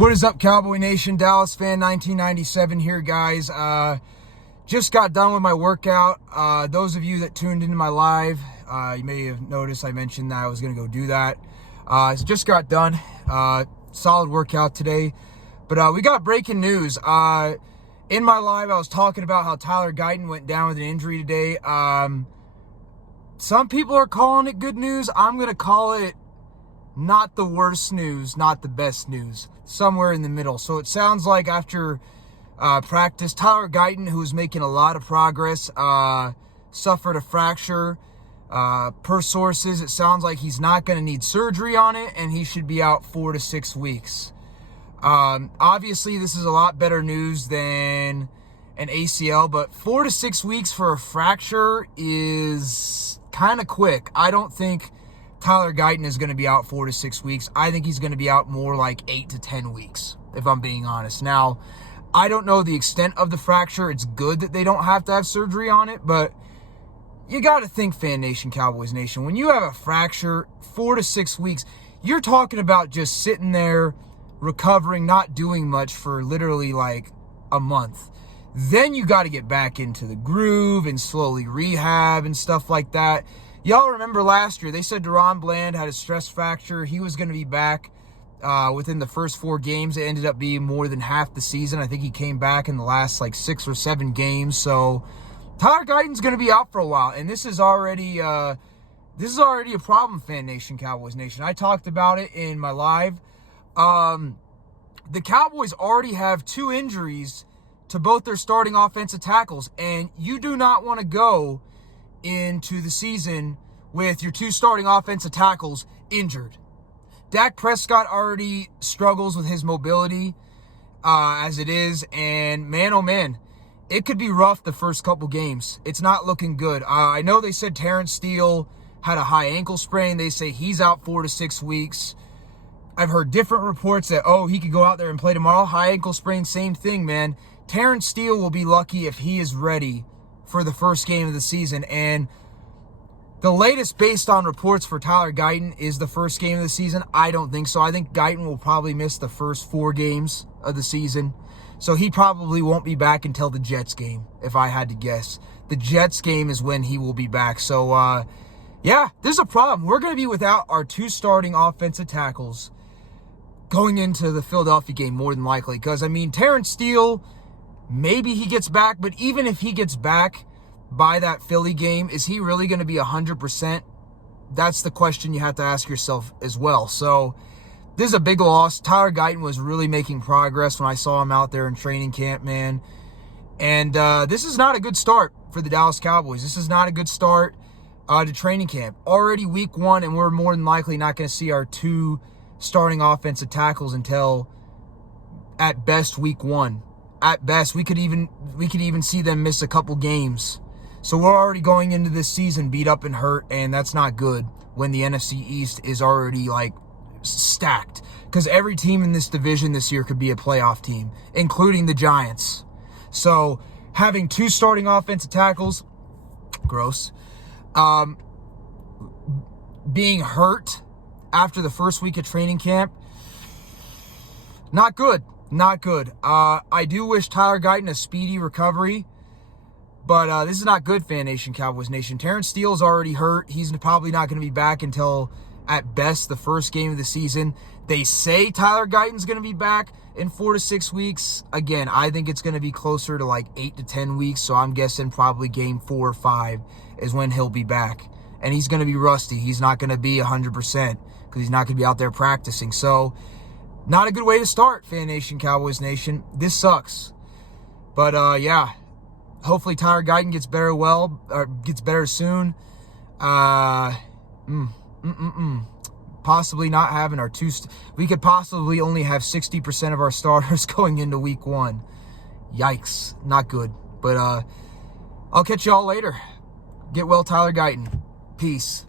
What is up, Cowboy Nation? Dallas fan 1997 here, guys. Just got done with my workout. Those of you that tuned into my live, you may have noticed I mentioned that I was going to go do that. Just got done. Solid workout today. But we got breaking news. In my live, I was talking about how Tyler Guyton went down with an injury today. Some people are calling it good news. I'm going to call it not the worst news, not the best news. Somewhere in the middle. So it sounds like after practice, Tyler Guyton, who was making a lot of progress, suffered a fracture. Per sources, it sounds like he's not going to need surgery on it, and he should be out 4 to 6 weeks. Obviously, this is a lot better news than an ACL, but 4 to 6 weeks for a fracture is kind of quick. I don't think Tyler Guyton is going to be out 4 to 6 weeks. I think he's going to be out more like 8 to 10 weeks, if I'm being honest. Now, I don't know the extent of the fracture. It's good that they don't have to have surgery on it, but you got to think, Fan Nation, Cowboys Nation, when you have a fracture, 4 to 6 weeks, you're talking about just sitting there, recovering, not doing much for literally like a month. Then you got to get back into the groove and slowly rehab and stuff like that. Y'all remember last year, they said Deron Bland had a stress fracture. He was going to be back within the first 4 games. It ended up being more than half the season. I think he came back in the last like 6 or 7 games. So Tyler Guyton's going to be out for a while, and this is already a problem, Fan Nation, Cowboys Nation. I talked about it in my live. The Cowboys already have 2 injuries to both their starting offensive tackles, and you do not want to go into the season with your 2 starting offensive tackles injured. Dak Prescott already struggles with his mobility as it is, and man, oh man, it could be rough the first couple games. It's not looking good. I know they said Terrence Steele had a high ankle sprain. They say he's out 4 to 6 weeks. I've heard different reports that, he could go out there and play tomorrow. High ankle sprain, same thing, man. Terrence Steele will be lucky if he is ready for the first game of the season. And the latest based on reports for Tyler Guyton is the first game of the season. I don't think so. I think Guyton will probably miss the first 4 games of the season. So he probably won't be back until the Jets game, if I had to guess. The Jets game is when he will be back. So, yeah, there's a problem. We're going to be without our 2 starting offensive tackles going into the Philadelphia game, more than likely. Because, I mean, Terrence Steele, maybe he gets back. But even if he gets back by that Philly game, is he really going to be 100%? That's the question you have to ask yourself as well. So this is a big loss. Tyler Guyton was really making progress when I saw him out there in training camp, man. And this is not a good start for the Dallas Cowboys. This is not a good start to training camp. Already week 1, and we're more than likely not going to see our 2 starting offensive tackles until at best week 1. At best, we could even see them miss a couple games. So we're already going into this season beat up and hurt, and that's not good when the NFC East is already like stacked. Because every team in this division this year could be a playoff team, including the Giants. So having 2 starting offensive tackles, gross. Being hurt after the first week of training camp, not good. Not good. I do wish Tyler Guyton a speedy recovery, but this is not good, Fan Nation, Cowboys Nation. Terrence Steele is already hurt. He's probably not going to be back until, at best, the first game of the season. They say Tyler Guyton's going to be back in 4 to 6 weeks. Again, I think it's going to be closer to like 8 to 10 weeks, so I'm guessing probably game 4 or 5 is when he'll be back. And he's going to be rusty. He's not going to be 100% because he's not going to be out there practicing. So not a good way to start, Fan Nation, Cowboys Nation. This sucks. But, yeah, hopefully Tyler Guyton gets better soon. Possibly not having our 2... we could possibly only have 60% of our starters going into week 1. Yikes. Not good. But I'll catch y'all later. Get well, Tyler Guyton. Peace.